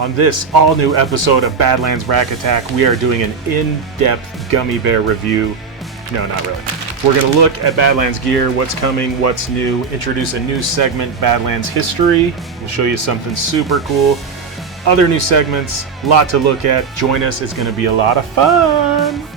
On this all-new episode of Badlands Rack Attack, we are doing an in-depth gummy bear review. No, not really. We're going to look at Badlands gear, what's coming, what's new, introduce a new segment, Badlands History. We'll show you something super cool. Other new segments, a lot to look at. Join us, it's going to be a lot of fun.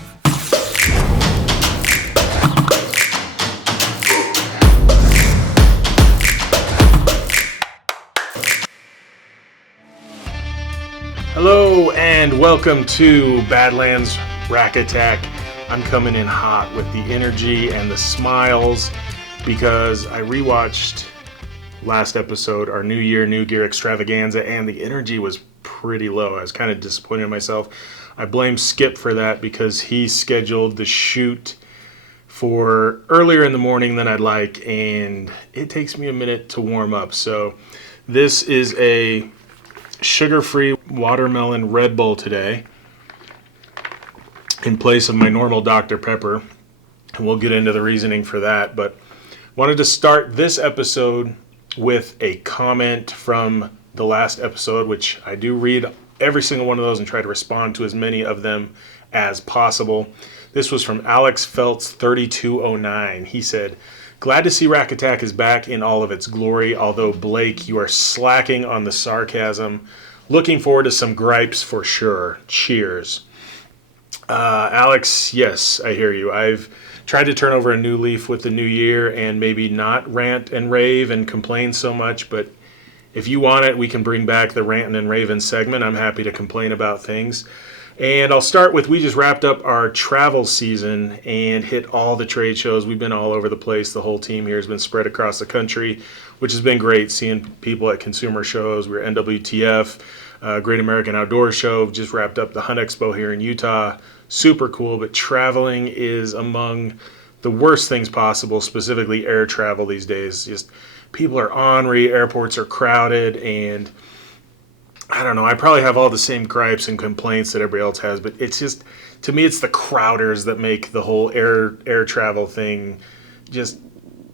Hello and welcome to Badlands Rack Attack. I'm coming in hot with the energy and the smiles because I rewatched last episode, our New Year, New Gear extravaganza, and the energy was pretty low. I was kind of disappointed in myself. I blame Skip for that because he scheduled the shoot for earlier in the morning than I'd like, and it takes me a minute to warm up. So this is a sugar-free watermelon Red Bull today in place of my normal Dr. Pepper, and we'll get into the reasoning for that. But wanted to start this episode with a comment from the last episode, which I do read every single one of those and try to respond to as many of them as possible. This was from Alex Feltz 3209. He said, "Glad to see Rack Attack is back in all of its glory, although Blake, you are slacking on the sarcasm. Looking forward to some gripes for sure. Cheers." Alex, yes, I hear you. I've tried to turn over a new leaf with the new year and maybe not rant and rave and complain so much, but if you want it, we can bring back the Rantin and Ravin segment. I'm happy to complain about things. And I'll start with, we just wrapped up our travel season and hit all the trade shows. We've been all over the place. The whole team here has been spread across the country, which has been great, seeing people at consumer shows. We're NWTF, Great American Outdoor Show, just wrapped up the Hunt Expo here in Utah. Super cool, but traveling is among the worst things possible, specifically air travel these days. Just people are ornery, airports are crowded, and I don't know, I probably have all the same gripes and complaints that everybody else has, but it's just, to me, it's the crowders that make the whole air travel thing just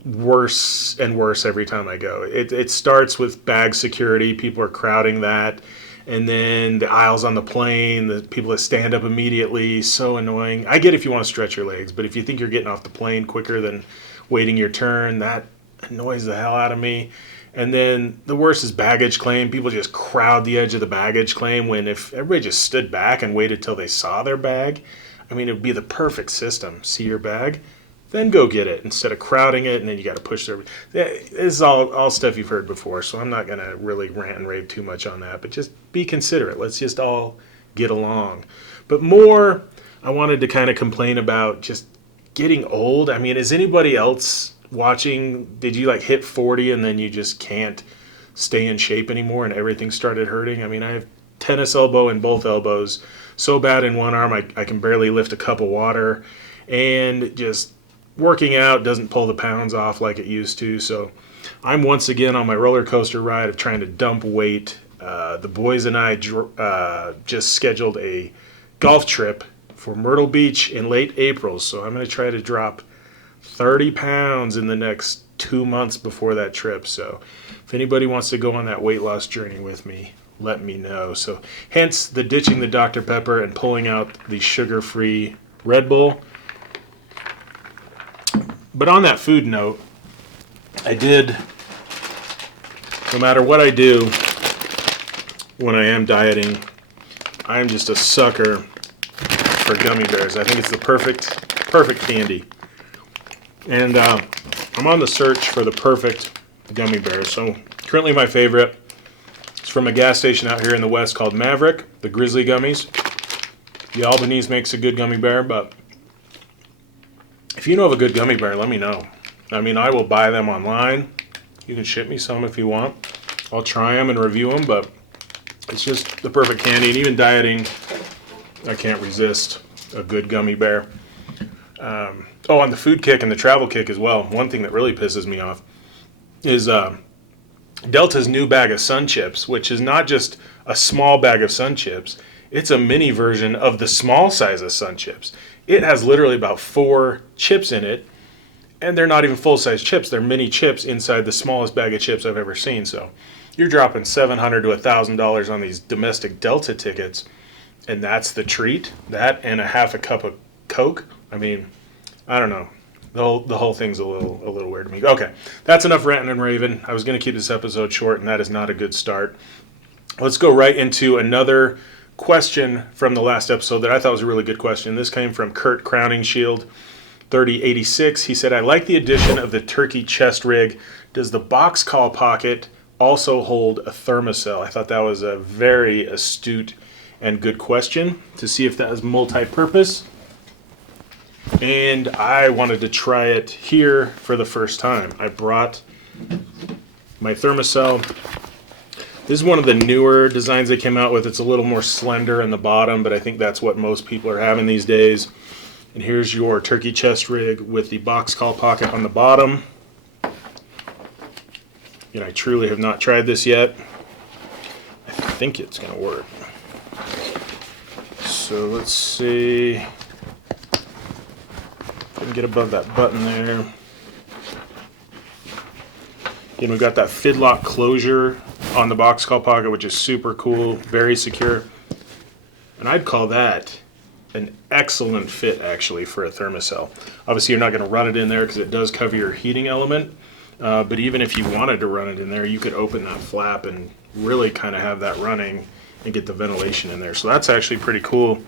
worse and worse every time I go. It starts with bag security. People are crowding that. And then the aisles on the plane, the people that stand up immediately, so annoying. I get if you want to stretch your legs, but if you think you're getting off the plane quicker than waiting your turn, that annoys the hell out of me. And then the worst is baggage claim. People just crowd the edge of the baggage claim when if everybody just stood back and waited till they saw their bag, I mean, it would be the perfect system. See your bag, then go get it instead of crowding it, and then you got to push through. This is all stuff you've heard before, so I'm not going to really rant and rave too much on that, but just be considerate. Let's just all get along. But more, I wanted to kind of complain about just getting old. I mean, is anybody else watching, did you like hit 40 and then you just can't stay in shape anymore and everything started hurting? I mean, I have tennis elbow in both elbows, so bad in one arm I can barely lift a cup of water, and just working out doesn't pull the pounds off like it used to. So I'm once again on my roller coaster ride of trying to dump weight. The boys and I just scheduled a golf trip for Myrtle Beach in late April, so I'm going to try to drop 30 pounds in the next 2 months before that trip. So if anybody wants to go on that weight loss journey with me, let me know. So hence the ditching the Dr. Pepper and pulling out the sugar-free Red Bull. But on that food note, no matter what I do when I am dieting, I am just a sucker for gummy bears. I think it's the perfect candy. And I'm on the search for the perfect gummy bear. So currently my favorite is from a gas station out here in the West called Maverick, the Grizzly Gummies. The Albanese makes a good gummy bear, but if you know of a good gummy bear, let me know. I mean, I will buy them online. You can ship me some if you want. I'll try them and review them, but it's just the perfect candy. And even dieting, I can't resist a good gummy bear. On the food kick and the travel kick as well, one thing that really pisses me off is Delta's new bag of Sun Chips, which is not just a small bag of Sun Chips. It's a mini version of the small size of Sun Chips. It has literally about 4 chips in it, and they're not even full-size chips. They're mini chips inside the smallest bag of chips I've ever seen. So you're dropping $700 to $1,000 on these domestic Delta tickets, and that's the treat. That and a half a cup of Coke. I mean, I don't know. The whole thing's a little weird to me. Okay, that's enough ranting and raving. I was going to keep this episode short, and that is not a good start. Let's go right into another question from the last episode that I thought was a really good question. This came from Kurt Crowningshield, 3086. He said, I like the addition of the turkey chest rig. Does the box call pocket also hold a thermocell? I thought that was a very astute and good question to see if that was multi-purpose. And I wanted to try it here for the first time. I brought my thermocell. This is one of the newer designs they came out with. It's a little more slender in the bottom, but I think that's what most people are having these days. And here's your turkey chest rig with the box call pocket on the bottom. And I truly have not tried this yet. I think it's going to work. So let's see if I can get above that button there. Again, we've got that fidlock closure on the box call pocket, which is super cool, very secure. And I'd call that an excellent fit, actually, for a thermocell. Obviously, you're not going to run it in there because it does cover your heating element. But even if you wanted to run it in there, you could open that flap and really kind of have that running and get the ventilation in there. So that's actually pretty cool.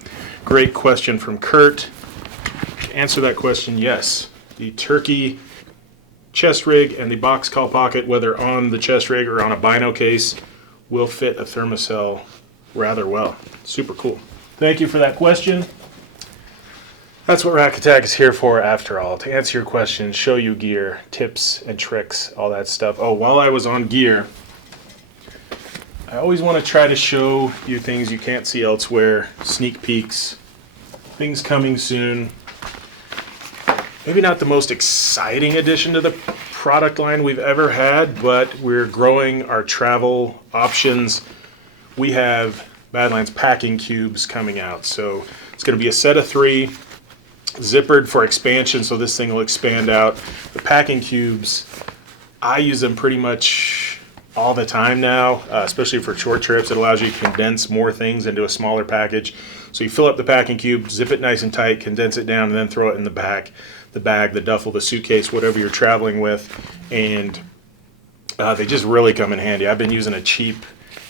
Great question from Kurt. To answer that question, yes, the turkey chest rig and the box call pocket, whether on the chest rig or on a bino case, will fit a thermocell rather well. Super cool. Thank you for that question. That's what Rack Attack is here for, after all, to answer your questions, show you gear, tips and tricks, all that stuff. Oh, while I was on gear, I always want to try to show you things you can't see elsewhere, sneak peeks, things coming soon. Maybe not the most exciting addition to the product line we've ever had, but we're growing our travel options. We have Badlands packing cubes coming out. So it's going to be a set of 3, zippered for expansion, so this thing will expand out. The packing cubes, I use them pretty much all the time now, especially for short trips. It allows you to condense more things into a smaller package. So you fill up the packing cube, zip it nice and tight, condense it down, and then throw it in the bag, the duffel, the suitcase, whatever you're traveling with. And they just really come in handy. I've been using a cheap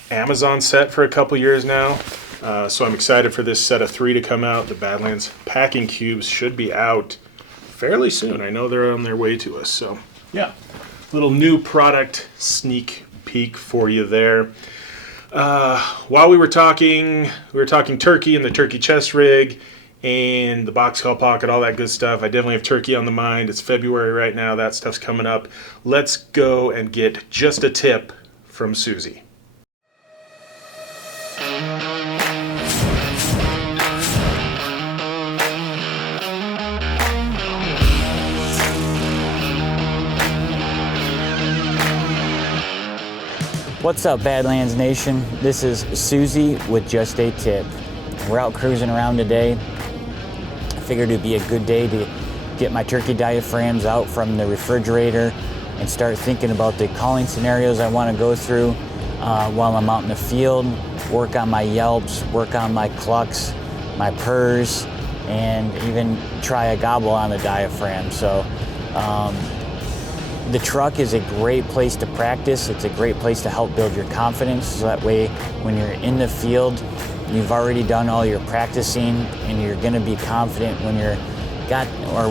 Amazon set for a couple years now. So I'm excited for this set of 3 to come out. The Badlands packing cubes should be out fairly soon. I know they're on their way to us. So yeah, little new product sneak peek for you there. While we were talking turkey and the turkey chest rig and the box call pocket, all that good stuff. I definitely have turkey on the mind. It's February right now. That stuff's coming up. Let's go and get just a tip from Susie. What's up, Badlands Nation? This is Susie with Just a Tip. We're out cruising around today. I figured it'd be a good day to get my turkey diaphragms out from the refrigerator and start thinking about the calling scenarios I want to go through while I'm out in the field, work on my yelps, work on my clucks, my purrs, and even try a gobble on the diaphragm. So the truck is a great place to practice. It's a great place to help build your confidence, so that way when you're in the field, you've already done all your practicing and you're going to be confident when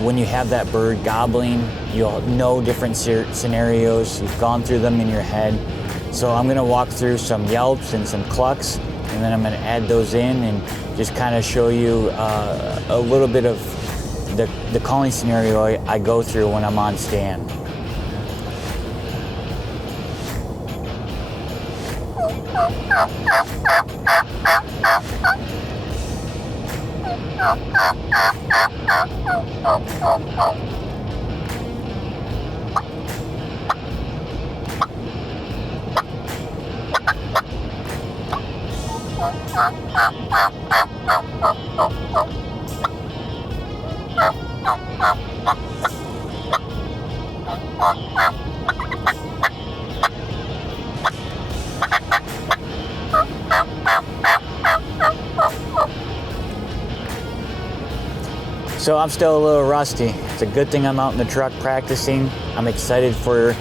when you have that bird gobbling. You'll know different scenarios. You've gone through them in your head. So I'm going to walk through some yelps and some clucks, and then I'm going to add those in and just kind of show you a little bit of the calling scenario I go through when I'm on stand. So I'm still a little rusty. It's a good thing I'm out in the truck practicing. I'm excited for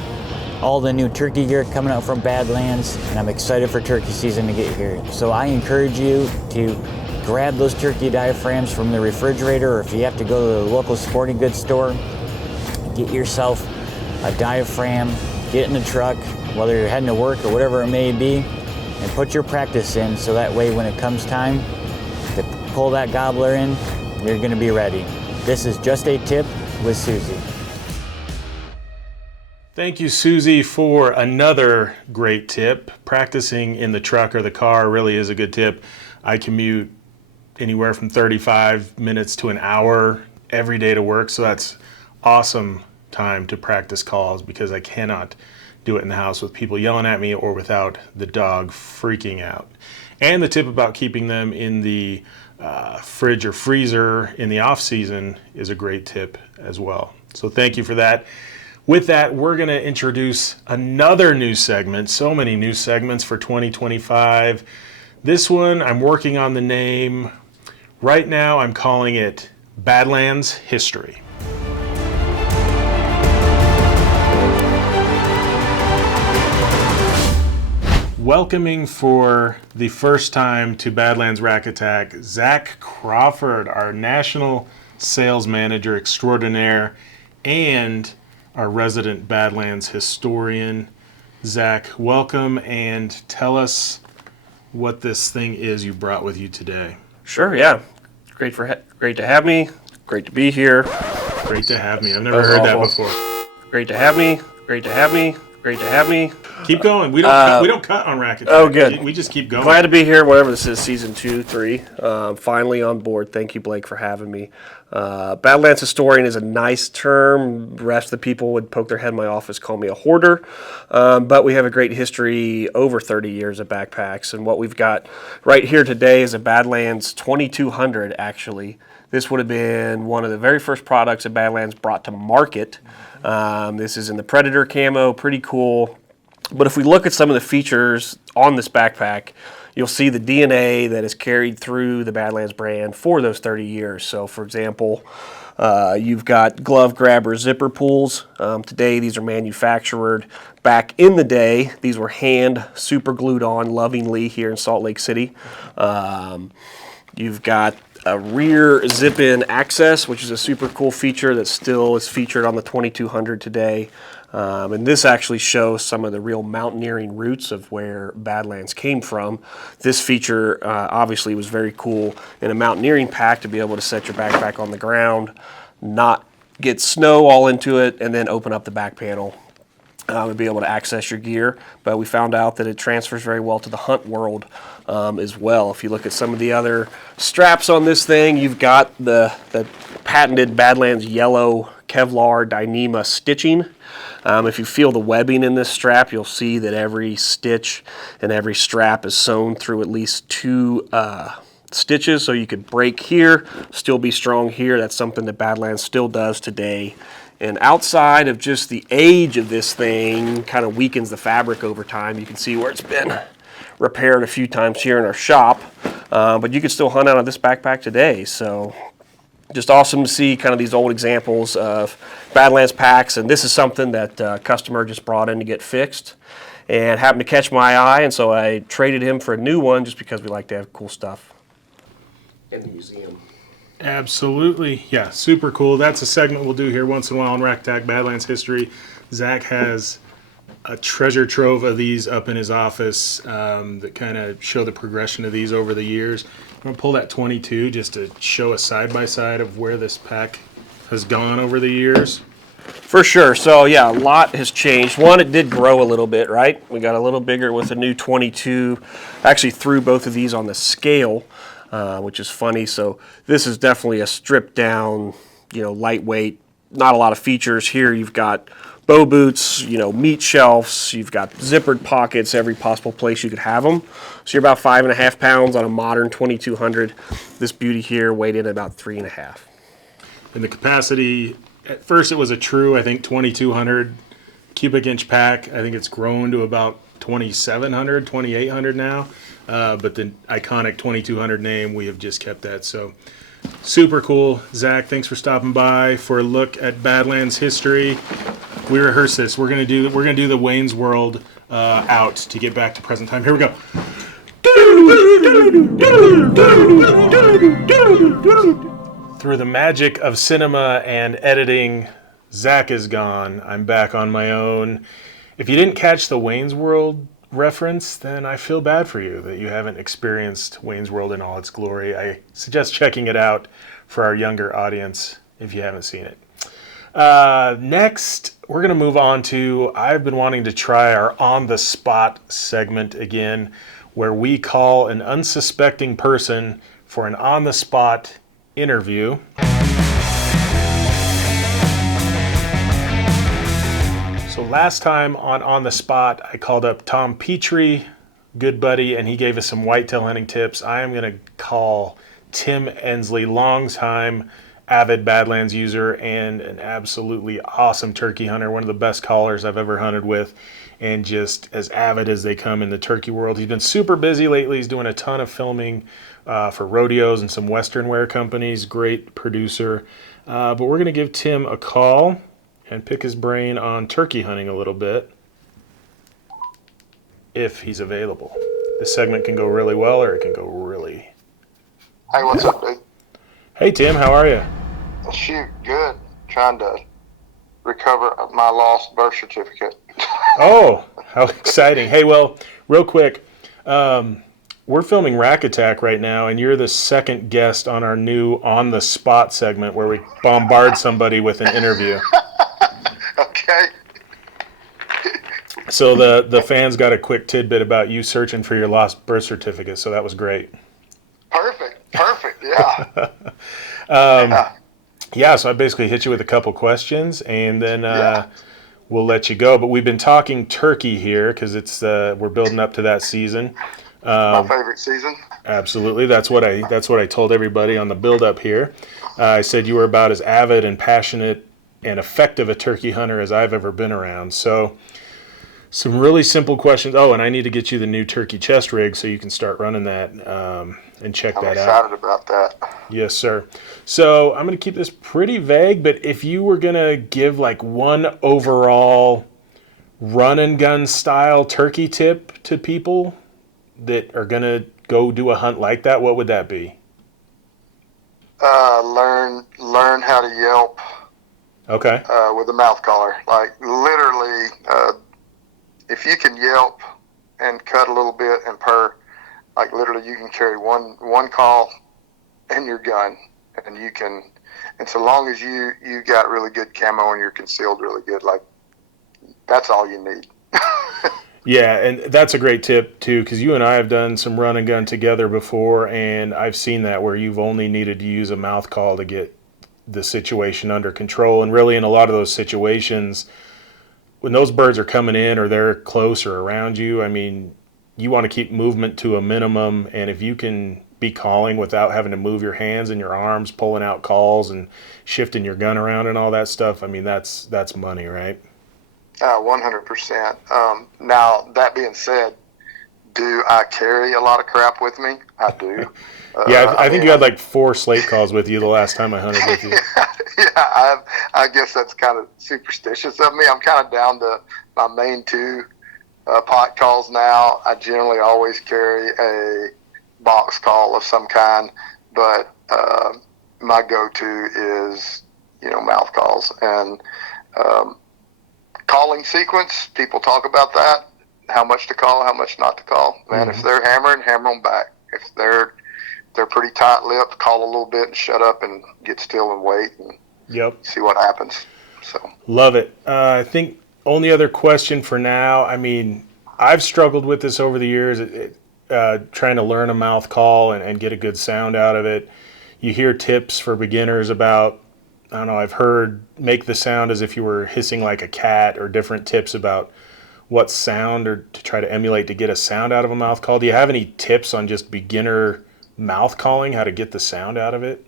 all the new turkey gear coming out from Badlands, and I'm excited for turkey season to get here. So I encourage you to grab those turkey diaphragms from the refrigerator, or if you have to go to the local sporting goods store, get yourself a diaphragm, get in the truck, whether you're heading to work or whatever it may be, and put your practice in so that way when it comes time to pull that gobbler in, you're going to be ready. This is Just a Tip with Susie. Thank you, Susie, for another great tip. Practicing in the truck or the car really is a good tip. I commute anywhere from 35 minutes to an hour every day to work, so that's awesome time to practice calls because I cannot do it in the house with people yelling at me or without the dog freaking out. And the tip about keeping them in the fridge or freezer in the off season is a great tip as well. So thank you for that. With that, we're going to introduce another new segment. So many new segments for 2025. This one, I'm working on the name. Right now, I'm calling it Badlands History. Welcoming for the first time to Badlands Rack Attack, Zach Crawford, our National Sales Manager Extraordinaire and our resident Badlands historian. Zach, welcome, and tell us what this thing is you brought with you today. Sure, yeah. Great to have me. Great to be here. Great to have me. I've never heard that before. Great to have me. Great to have me. Great to have me. Keep going. We don't cut on Rack Attack. Oh, good. We just keep going. Glad to be here, whatever this is, season 2, 3. Finally on board. Thank you, Blake, for having me. Badlands historian is a nice term. The rest of the people would poke their head in my office, call me a hoarder. But we have a great history, over 30 years of backpacks. And what we've got right here today is a Badlands 2200, actually. This would have been one of the very first products that Badlands brought to market. This is in the Predator camo, pretty cool. But if we look at some of the features on this backpack, you'll see the DNA that is carried through the Badlands brand for those 30 years. So, for example, you've got glove grabber zipper pulls. Today, these are manufactured. Back in the day, these were hand super glued on lovingly here in Salt Lake City. You've got a rear zip-in access, which is a super cool feature that still is featured on the 2200 today. And this actually shows some of the real mountaineering roots of where Badlands came from. This feature obviously was very cool in a mountaineering pack to be able to set your backpack on the ground, not get snow all into it, and then open up the back panel and be able to access your gear. But we found out that it transfers very well to the hunt world as well. If you look at some of the other straps on this thing, you've got the patented Badlands yellow Kevlar Dyneema stitching. If you feel the webbing in this strap, you'll see that every stitch and every strap is sewn through at least 2 stitches, so you could break here, still be strong here. That's something that Badlands still does today. And outside of just the age of this thing, kind of weakens the fabric over time. You can see where it's been repaired a few times here in our shop, but you can still hunt out of this backpack today. So just awesome to see kind of these old examples of Badlands packs, and this is something that a customer just brought in to get fixed and happened to catch my eye, and so I traded him for a new one just because we like to have cool stuff in the museum. Absolutely. Yeah, super cool. That's a segment we'll do here once in a while on Rack Attack Badlands History. Zach has a treasure trove of these up in his office that kind of show the progression of these over the years. I'm going to pull that 22 just to show a side-by-side of where this pack has gone over the years. For sure. So, yeah, a lot has changed. One, it did grow a little bit, right? We got a little bigger with the new 22. Actually threw both of these on the scale, which is funny. So this is definitely a stripped down, lightweight, not a lot of features. Here you've got bow boots, meat shelves, you've got zippered pockets every possible place you could have them. So you're about 5.5 pounds on a modern 2200. This beauty here weighed in about 3.5. And the capacity, at first it was a true, I think, 2200 cubic inch pack. I think it's grown to about 2700, 2800 now. but the iconic 2200 name, we have just kept that. So super cool. Zach, thanks for stopping by for a look at Badlands history. We rehearsed this. We're gonna do the Wayne's World out to get back to present time. Here we go. Through the magic of cinema and editing, Zach is gone. I'm back on my own. If you didn't catch the Wayne's World reference, then I feel bad for you that you haven't experienced Wayne's World in all its glory. I suggest checking it out for our younger audience if you haven't seen it. Next, we're going to move on to, I've been wanting to try our on-the-spot segment again, where we call an unsuspecting person for an on-the-spot interview. So last time on the Spot, I called up Tom Petrie, good buddy, and he gave us some whitetail hunting tips. I am going to call Tim Ensley, longtime avid Badlands user and an absolutely awesome turkey hunter, one of the best callers I've ever hunted with, and just as avid as they come in the turkey world. He's been super busy lately. He's doing a ton of filming for rodeos and some western wear companies. Great producer. But we're going to give Tim a call and pick his brain on turkey hunting a little bit, if he's available. This segment can go really well, or it can go really... Hey, what's up, dude? Hey, Tim, how are you? Shoot, good. Trying to recover my lost birth certificate. Oh, how exciting. Hey, well, real quick, we're filming Rack Attack right now, and you're the second guest on our new On the Spot segment where we bombard somebody with an interview. Okay. So the fans got a quick tidbit about you searching for your lost birth certificate, so that was great. Perfect, yeah. Yeah, so I basically hit you with a couple questions, and then we'll let you go. But we've been talking turkey here because it's we're building up to that season. My favorite season. Absolutely, that's what I told everybody on the build up here. I said you were about as avid and passionate and effective a turkey hunter as I've ever been around. So some really simple questions. Oh, and I need to get you the new turkey chest rig so you can start running that and check that out. I'm excited about that. Yes, sir. So I'm going to keep this pretty vague, but if you were going to give like one overall run and gun style turkey tip to people that are going to go do a hunt like that, what would that be? Learn how to yelp. Okay. With a mouth collar. Like literally, if you can yelp and cut a little bit and purr, like literally you can carry one call in your gun, and you can, and so long as you got really good camo and you're concealed really good, like that's all you need. Yeah, and that's a great tip too, because you and I have done some run and gun together before, and I've seen that where you've only needed to use a mouth call to get the situation under control. And really in a lot of those situations, when those birds are coming in or they're close or around you, I mean, you want to keep movement to a minimum, and if you can be calling without having to move your hands and your arms, pulling out calls and shifting your gun around and all that stuff, I mean, that's money, right? 100%. Now, that being said, do I carry a lot of crap with me? I do. Yeah, I think you had like 4 slate calls with you the last time I hunted with you. Yeah, I guess that's kind of superstitious of me. I'm kind of down to my main 2 pot calls now. I generally always carry a box call of some kind, but my go-to is, mouth calls. And calling sequence, people talk about that, how much to call, how much not to call. Man, if they're hammering, hammer them back. If they're pretty tight-lipped, call a little bit and shut up and get still and wait and see what happens. So love it. I think only other question for now, I mean, I've struggled with this over the years, trying to learn a mouth call and get a good sound out of it. You hear tips for beginners about, I don't know, I've heard make the sound as if you were hissing like a cat, or different tips about what sound or to try to emulate to get a sound out of a mouth call. Do you have any tips on just beginner mouth calling, how to get the sound out of it?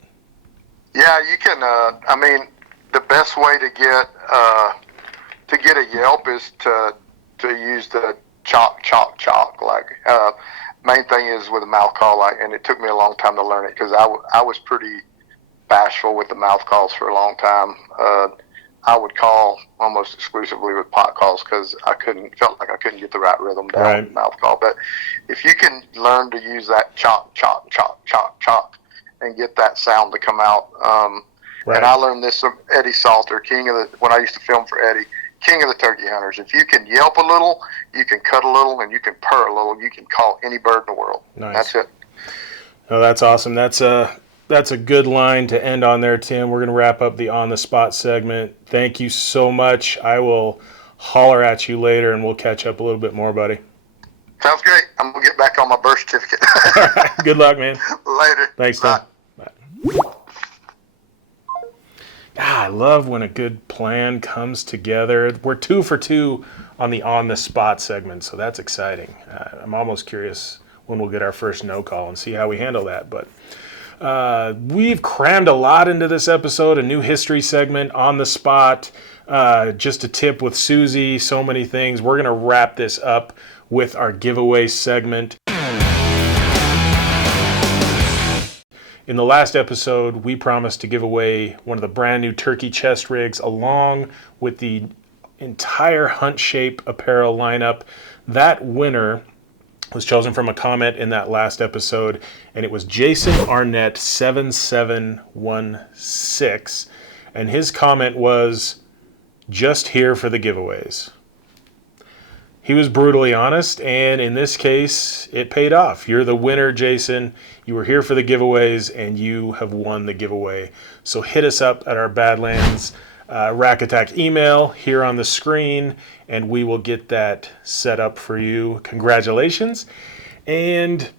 Yeah, you can. I mean, the best way to get a yelp is to use the chalk. Like main thing is with a mouth call, and it took me a long time to learn it because I was pretty bashful with the mouth calls for a long time. I would call almost exclusively with pot calls because felt like I couldn't get the right rhythm down with the mouth call. But if you can learn to use that chop, chop, chop, chop, chop, and get that sound to come out. And I learned this from Eddie Salter, when I used to film for Eddie, king of the turkey hunters. If you can yelp a little, you can cut a little, and you can purr a little, you can call any bird in the world. Nice. That's it. Oh, that's awesome. That's a good line to end on there, Tim. We're going to wrap up the On the Spot segment. Thank you so much. I will holler at you later, and we'll catch up a little bit more, buddy. Sounds great. I'm going to get back on my birth certificate. All right. Good luck, man. Later. Thanks, Tim. Bye. I love when a good plan comes together. We're 2 for 2 on the Spot segment, so that's exciting. I'm almost curious when we'll get our first no call and see how we handle that. But we've crammed a lot into this episode, a new history segment, On the Spot, just a tip with Susie, so many things. We're going to wrap this up with our giveaway segment. In the last episode, we promised to give away one of the brand new turkey chest rigs along with the entire Hunt Shape apparel lineup. That winner was chosen from a comment in that last episode, and it was Jason Arnett 7716, and his comment was, "Just here for the giveaways." He was brutally honest, and in this case, it paid off. You're the winner, Jason. You were here for the giveaways, and you have won the giveaway. So hit us up at our Badlands Rack Attack email here on the screen, and we will get that set up for you. Congratulations. And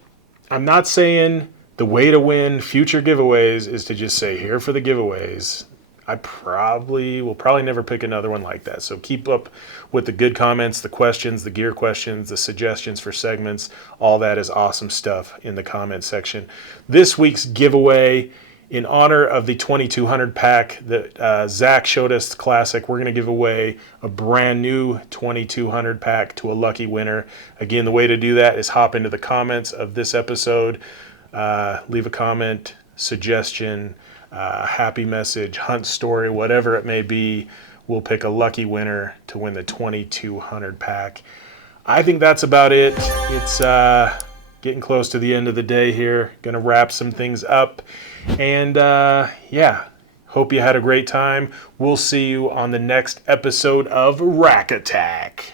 I'm not saying the way to win future giveaways is to just say, here for the giveaways. I will probably never pick another one like that. So keep up with the good comments, the questions, the gear questions, the suggestions for segments. All that is awesome stuff in the comment section. This week's giveaway, in honor of the 2200 pack that Zach showed us classic, we're going to give away a brand new 2200 pack to a lucky winner. Again, the way to do that is hop into the comments of this episode, leave a comment, suggestion, happy message, hunt story, whatever it may be. We'll pick a lucky winner to win the 2200 pack. I think that's about it. It's getting close to the end of the day here. Gonna wrap some things up. And hope you had a great time. We'll see you on the next episode of Rack Attack.